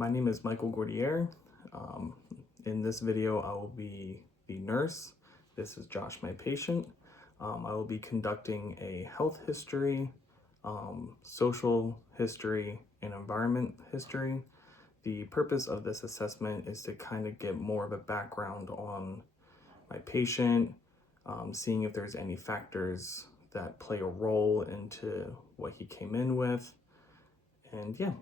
My name is Michael Gourdier. In this video, I will be the nurse. This is Josh, my patient. I will be conducting a health history, social history, and environment history. The purpose of this assessment is to kind of get more of a background on my patient, seeing if there's any factors that play a role into what he came in with. And yeah.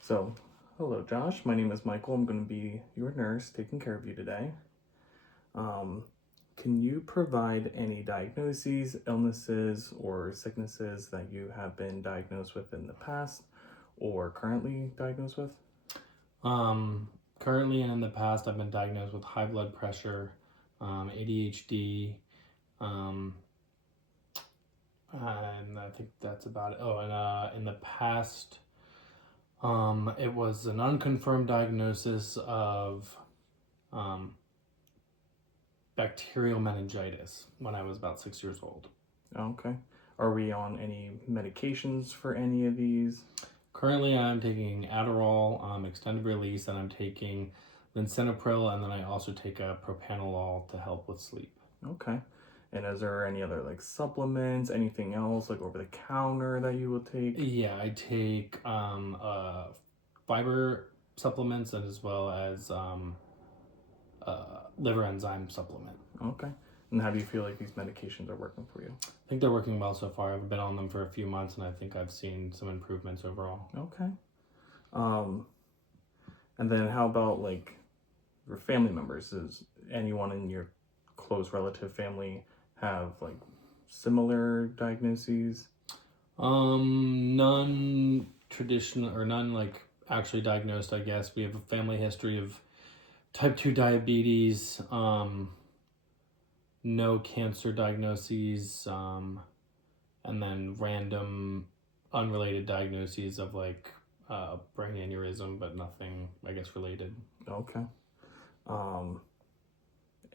So, hello Josh, my name is Michael. I'm going to be your nurse taking care of you today. Can you provide any diagnoses, illnesses, or sicknesses that you have been diagnosed with in the past or currently diagnosed with? Currently and in the past, I've been diagnosed with high blood pressure, ADHD, and I think that's about it. Oh, and in the past, it was an unconfirmed diagnosis of bacterial meningitis when I was about 6 years old. Okay. Are we on any medications for any of these? Currently, I'm taking Adderall, extended release, and I'm taking Lisinopril, and then I also take a propranolol to help with sleep. Okay. And is there any other like supplements, anything else like over the counter that you will take? Yeah, I take fiber supplements as well as liver enzyme supplement. Okay. And how do you feel like these medications are working for you? I think they're working well so far. I've been on them for a few months, and I think I've seen some improvements overall. Okay. And then how about like your family members? Does anyone in your close relative family have like similar diagnoses? None traditional or none like actually diagnosed, I guess. We have a family history of type 2 diabetes, no cancer diagnoses, and then random unrelated diagnoses of like brain aneurysm, but nothing, I guess, related. Okay.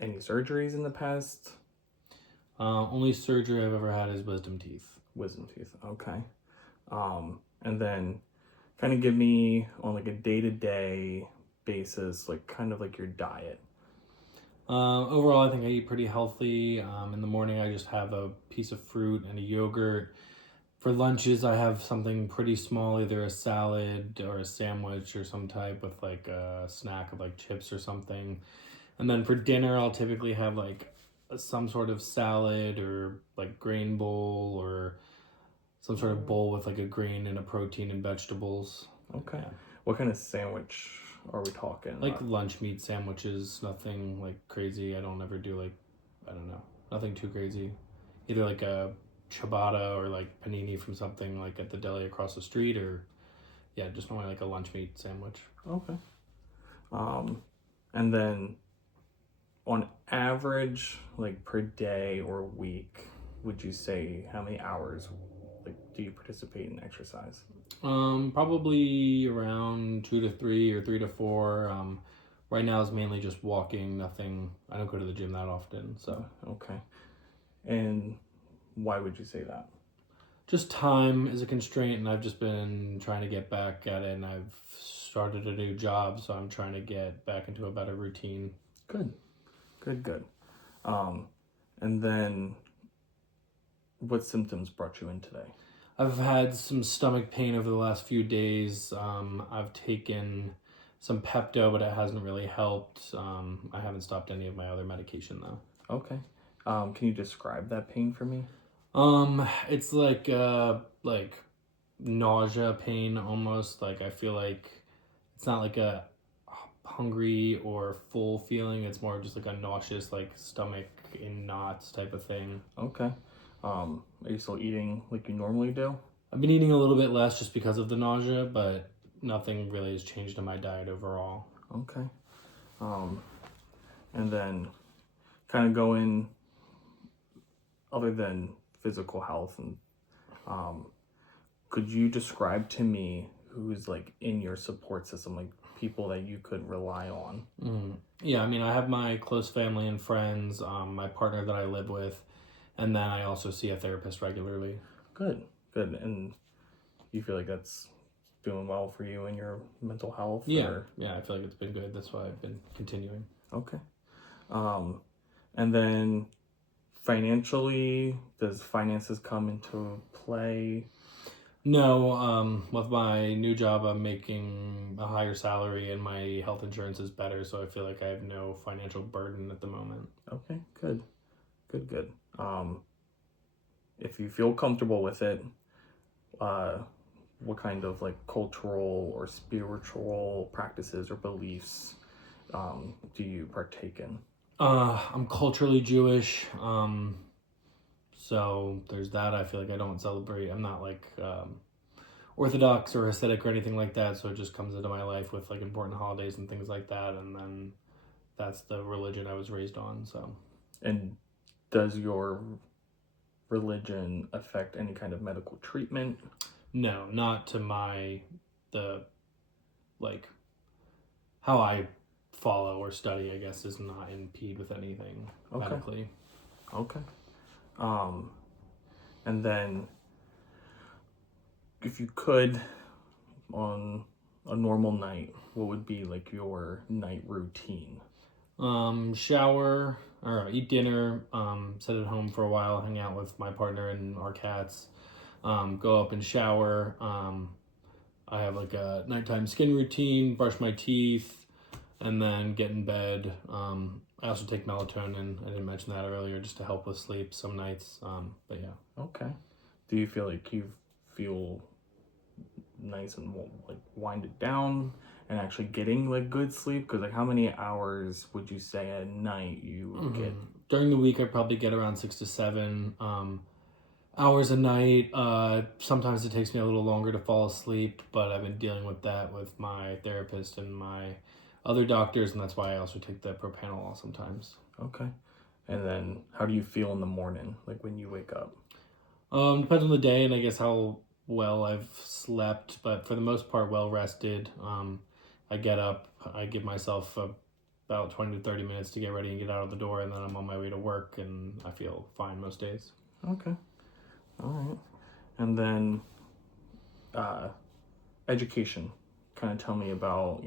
Any surgeries in the past? Only surgery I've ever had is wisdom teeth. Wisdom teeth. Okay. And then kind of give me on like a day-to-day basis, like kind of like your diet. Overall, I think I eat pretty healthy. In the morning, I just have a piece of fruit and a yogurt. For lunches, I have something pretty small, either a salad or a sandwich or some type with like a snack of like chips or something. And then for dinner, I'll typically have like some sort of salad or like grain bowl or some sort of bowl with like a grain and a protein and vegetables. Okay. Yeah. What kind of sandwich are we talking? Like lunch meat sandwiches, nothing like crazy. I don't ever do like, I don't know, nothing too crazy. Either like a ciabatta or like panini from something like at the deli across the street, or yeah, just normally like a lunch meat sandwich. Okay. And then on average, like per day or week, would you say how many hours like do you participate in exercise? Probably around 2 to 3 or 3 to 4. Right now is mainly just walking, nothing. I don't go to the gym that often, so. Okay. And why would you say that? Just time is a constraint, and I've just been trying to get back at it, and I've started a new job, so I'm trying to get back into a better routine. Good. And then what symptoms brought you in today? I've had some stomach pain over the last few days. I've taken some Pepto, but it hasn't really helped. I haven't stopped any of my other medication though. Okay. Can you describe that pain for me? It's like nausea pain almost. Like I feel like it's not like a hungry or full feeling. It's more just like a nauseous, like stomach in knots type of thing. Okay. Are you still eating like you normally do? I've been eating a little bit less just because of the nausea, but nothing really has changed in my diet overall. Okay. And then kind of going other than physical health, and could you describe to me who's like in your support system, like people that you could rely on? Yeah, I mean, I have my close family and friends, my partner that I live with, and then I also see a therapist regularly. Good. And you feel like that's doing well for you and your mental health? Yeah, Or? yeah, I feel like it's been good. That's why I've been continuing. Okay. And then financially, does finances come into play? No, with my new job, I'm making a higher salary and my health insurance is better, so I feel like I have no financial burden at the moment. Okay, good. Good. If you feel comfortable with it, what kind of like cultural or spiritual practices or beliefs do you partake in? I'm culturally Jewish, so there's that. I feel like I don't celebrate. I'm not like Orthodox or Hasidic or anything like that, so it just comes into my life with like important holidays and things like that, and then that's the religion I was raised on. So, And does your religion affect any kind of medical treatment? no, not to the like how I follow or study, I guess, does not impede with anything medically. Okay. And then if you could, on a normal night, what would be like your night routine? Shower or eat dinner, sit at home for a while, hang out with my partner and our cats, go up and shower. I have like a nighttime skin routine, brush my teeth, and then get in bed. I also take melatonin. I didn't mention that earlier, just to help with sleep some nights. But yeah. Okay. Do you feel like you feel nice and like winded down and actually getting like good sleep? Because like how many hours would you say a night you would get? During the week, I probably get around 6 to 7 hours a night. Sometimes it takes me a little longer to fall asleep, but I've been dealing with that with my therapist and my other doctors, and that's why I also take the propranolol sometimes. Okay. And then how do you feel in the morning, like when you wake up? Depends on the day and I guess how well I've slept, but for the most part, well rested. I get up, I give myself about 20 to 30 minutes to get ready and get out of the door, and then I'm on my way to work, and I feel fine most days. Okay. All right. And then education. Kind of tell me about,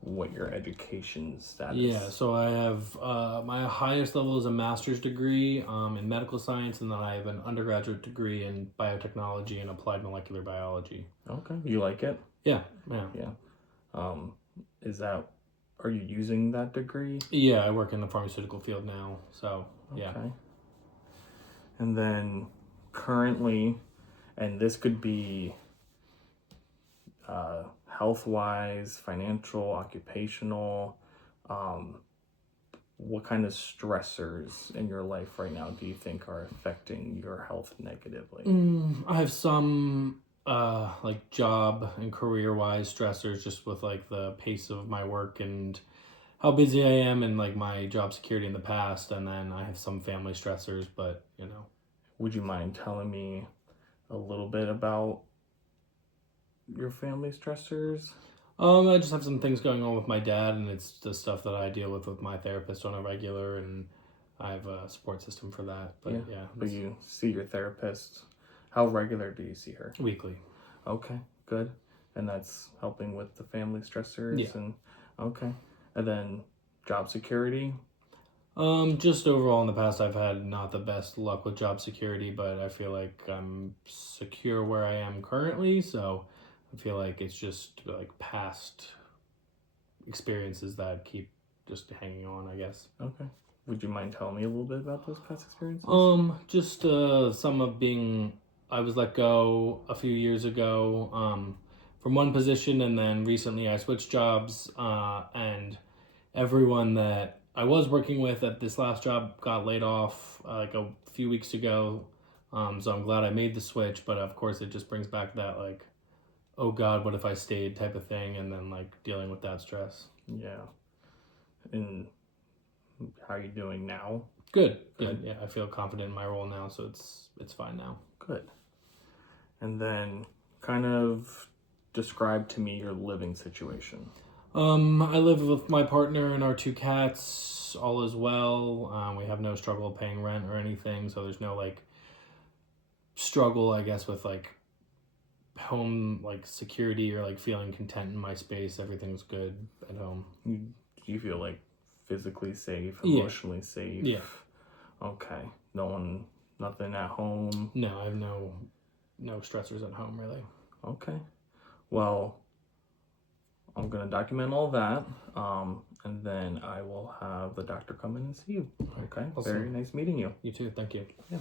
what your education status. Yeah, so I have my highest level is a master's degree in medical science, and then I have an undergraduate degree in biotechnology and applied molecular biology. Okay. You like it? Yeah. Are you using that degree? Yeah, I work in the pharmaceutical field now, so yeah. Okay. And then currently, and this could be health-wise, financial, occupational, what kind of stressors in your life right now do you think are affecting your health negatively? I have some like job and career-wise stressors just with like the pace of my work and how busy I am and like my job security in the past, and then I have some family stressors, but Would you mind telling me a little bit about your family stressors? I just have some things going on with my dad, and it's the stuff that I deal with my therapist on a regular, and I have a support system for that. But yeah. But you see your therapist. How regular do you see her? Weekly. Okay, good. And that's helping with the family stressors. Yeah. And okay. And then job security. Just overall in the past, I've had not the best luck with job security, but I feel like I'm secure where I am currently, so I feel like it's just like past experiences that keep just hanging on, I guess. Okay. Would you mind telling me a little bit about those past experiences? Just some of being, I was let go a few years ago from one position, and then recently I switched jobs, and everyone that I was working with at this last job got laid off like a few weeks ago. So I'm glad I made the switch, but of course it just brings back that like, oh God, what if I stayed type of thing, and then like dealing with that stress. Yeah. And how are you doing now? Good. Yeah, I feel confident in my role now, so it's fine now. Good. And then kind of describe to me your living situation. I live with my partner and our 2 cats. All is well. We have no struggle paying rent or anything, so there's no like struggle, I guess, with like home like security or like feeling content in my space. Everything's good at home. You feel like physically safe, Yeah. emotionally safe? Yeah. Okay. Nothing at home? No, I have no stressors at home, really. Okay. Well, I'm going to document all that, and then I will have the doctor come in and see you. Okay? Awesome. Very nice meeting you. You too. Thank you. Yeah.